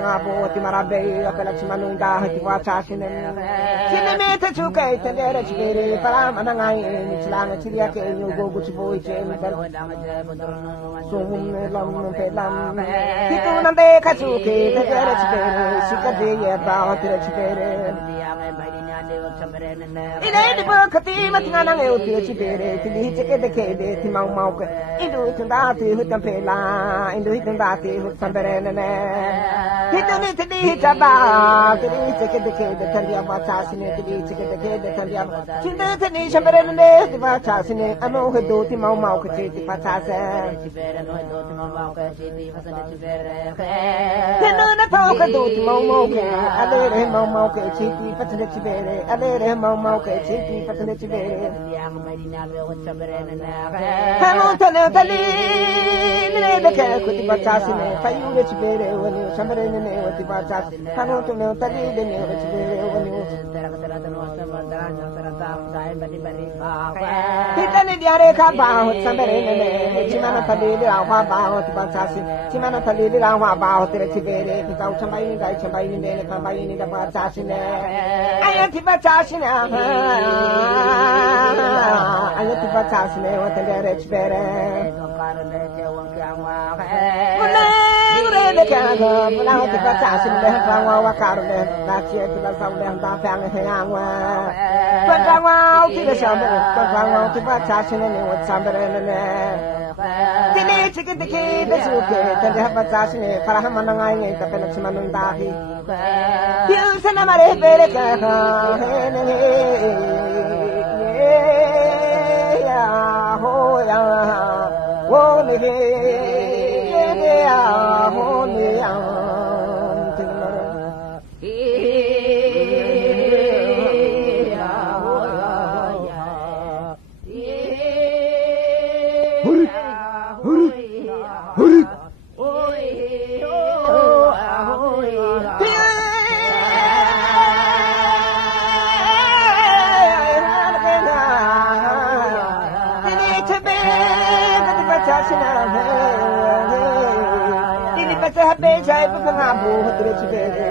Pangabo, Timarabe, Apelachimanunda, Tiwachashin, Tinamita Chuka, Tendera Chibere, Paramanangai, Michlang, Chiliaka, you go to Boy, Soon, Long Pelam, Kituna de Katsuki, Tendera Chibere, Sikade, about the Chibere. In any book, Timatina, Chibere, Tilly, the Kade, Timau Mauka, into it and that, Hutampela, into it and that, Hutamberene. He don't need to eat about the ticket, the kid, the candy about Tassing, the ticket, the kid, the candy about Tindatin, Chamberene, the Tassing, I know her do Timau Mauka, the Patasa. The Poker do Timau Moka, I let him Moka, Chippy, Patanachibere, I let him Moka, Chippy, Patanachibere. Hello, Tanatali, the cat could be Patasine, Fayuch Bere, when you somebody in the name of the Patas, Hello to know Tali, the name of the when you Hitani Diareka about somebody in the name, Chimana Tali, Alpha about the Patasi, Chimana Tali, Alpha about the Tibere, without somebody in the company in the Patasine. I am the Patasine, I am the Patasine, what the rich better. The candle, without the Patasine, the Hanga, Carmen, that's yet to the Southern family. But I want to the summer, but I want to Patasine and with somebody in there. The nature of the kid is okay, and the Patasine, Parahamanai, the Pelachiman Dahi. You send a Maria Berica,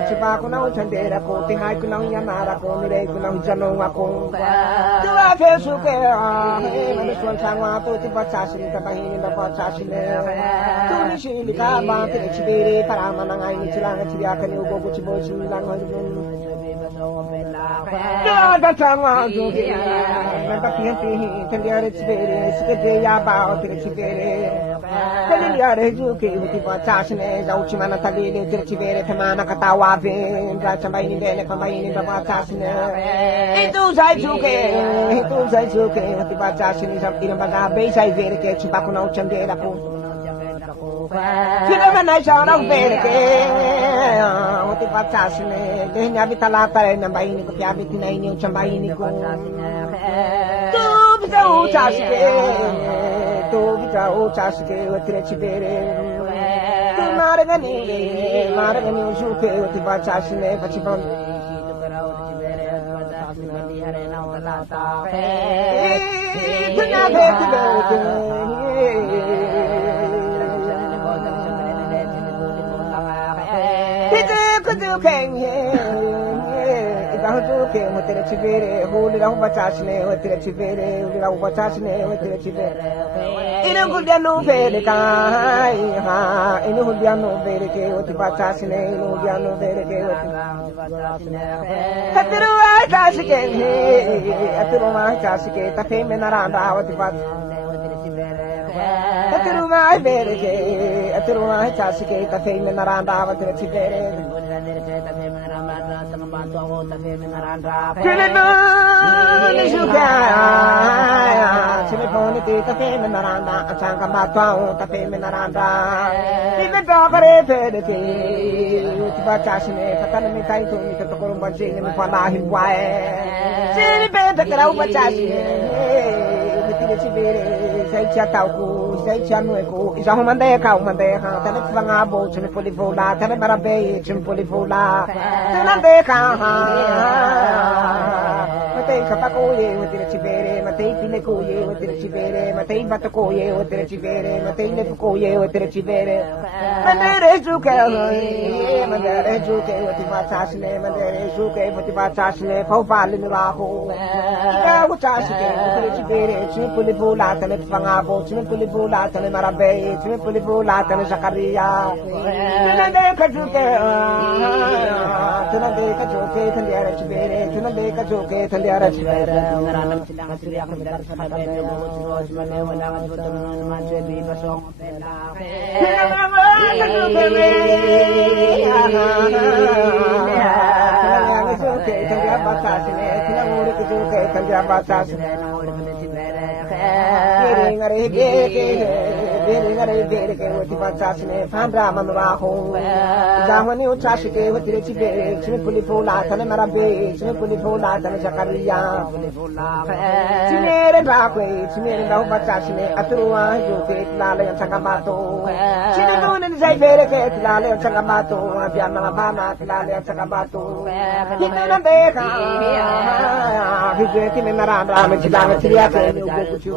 Chibaco, Chandera, Cote, Haikuno, Yamara, Mirekuno, Janova, do I feel so care? This one time I thought the Patassin, the Bahin, the Patassin, Tunishi, the Kaba, the Chibiri, Paramana, Chilanga, Chiaka, you go to Chibochi, that's how I do it. Remember, can the other Chibiri, the day about the Chibiri. Telling the other Juki, with the Patassin, Uchimana Tali, the Chibiri, Tamana, Katawa, Rachabai, the Kamain, the Patassin. It does I took it, with the Patassin is up in Baga, base I very catch Bakuno Chandela. Never nice out of bed with the Patassin, then Yabitalata and Baini, Yabitina, Chambaini. To be old Tasque with Trechibere. Maragani, Juke with the Patassin, but you don't. Could you came here? Came with the Chibere, who did over Tasne with the Chibere, without Tasne with the Chibere. In a good no very guy, in a good no very gay with the Patasne, no very gay with the After I task again, after my task again, the payment around our department. After my very gay, after my task again, the payment around our Chibere. Telephone, the payment around a chunk of the payment around. Even Barbara Pedity, Patasine, Patanami Titan, the Corumbaji, and Panahi, why? Silly better than over Tassi, with the Chibiri, Chatauku, sei cianueco, Isao Mandeca, Mandeca, Telefangabo, Chimipolivola, Telemarabe, Chimpolivola, Telandeca, Matei Capacoye, with the Chivere, Matei Pinecoye, with the Chivere, Matei Batacoye, with the Chivere, Matei Nefucoye, with the Chivere, Mandere Juke, Mandere Juke, with the Matasne, Mandere Juke, with the Matasne, Popal in the Raho, Utashike, with the Chivere, Chimpolivola, Telefangabo, Chimpolivola, Telemarabe, Chimpolivola, Telezakaria, Telandeca Juke, Telandeca Juke, Telandeca Chivere, Telandeca Juke, Telandeca Chivere, Cimere Bakwe, Cimere Batasine, Atrua, Yoke, Lale and Sangamato, Cinnamon and Zaire, Lale and Sangamato, Abiana, Lale and Sangamato, Hinandeca, he's drinking in Maranda, Machidana, Tiaka, you go to you,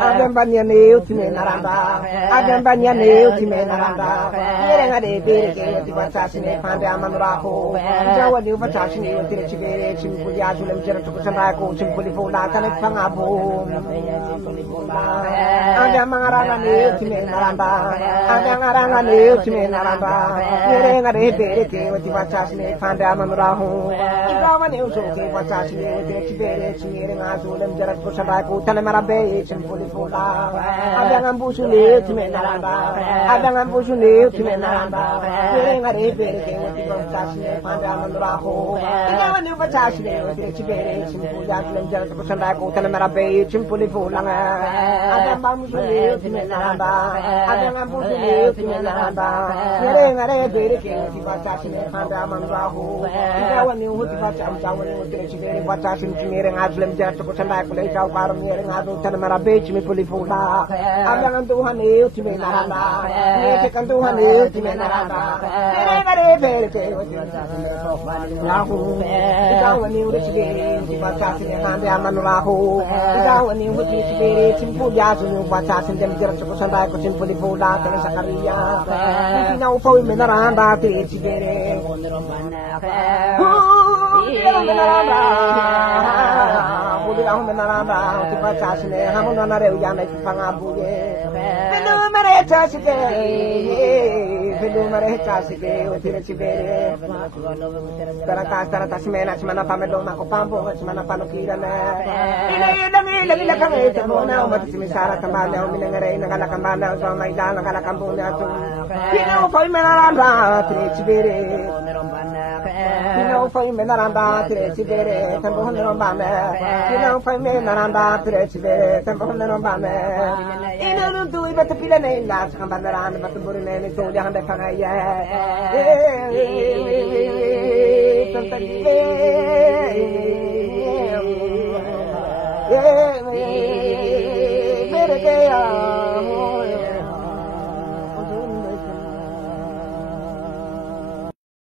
Adam Banyane, Ultimate Naranda, Adam Banyane, Ultimate Naranda, Yeranga de Bere, the Batasine, Pandaman Raho, Jawa New Batasine, the Chivere, Chimpuyazu, Jerato, Chimpulifola, Tanapangabo, Adamaranga, Ultimate Naranda, Adamaranga, Ultimate Naranda, Yeranga de Bere, the Batasine, Pandaman Raho, Jawa New Soke, Batasine, the Chivere, Chimerazu, Jerato, Tanamarabe, Chimpulifola, Adangambusu, Ultimate Naranda, Adangambusu, Ultimate Naranda, Yeranga de Bere, the Batasine, Pandaman Raho, Jawa New Batasine, the Chivere, Chimpuyazu, Jerato, Tanamarabe, Chimpulifola, Adambusu, Ultimate Naranda, Adangambusu, Ultimate Naranda, Yeranga de Bere, the Batasine, Pandaman Raho, Jawa New Batasine, Jawa New Chivere, Batasine, Chimerazu, Jerato, Tanamarabe, Tanamarabe, Chimpulifola, Adangambusu, Ultimate Naranda, Yekanduhan, Ultimate Naranda, Yeranga de Bere, Rahu, Jawa New Chivere, the Batasine, Pandaman Raho, Jawa New Chivere, Chimpuyazu, Batasine, them Jerato, Chimpulifola, Tanzakaria, now for Menaranda, Chivere, Menaranda, the Batasine, Hamonana, Yana, Pangabuye, yeah.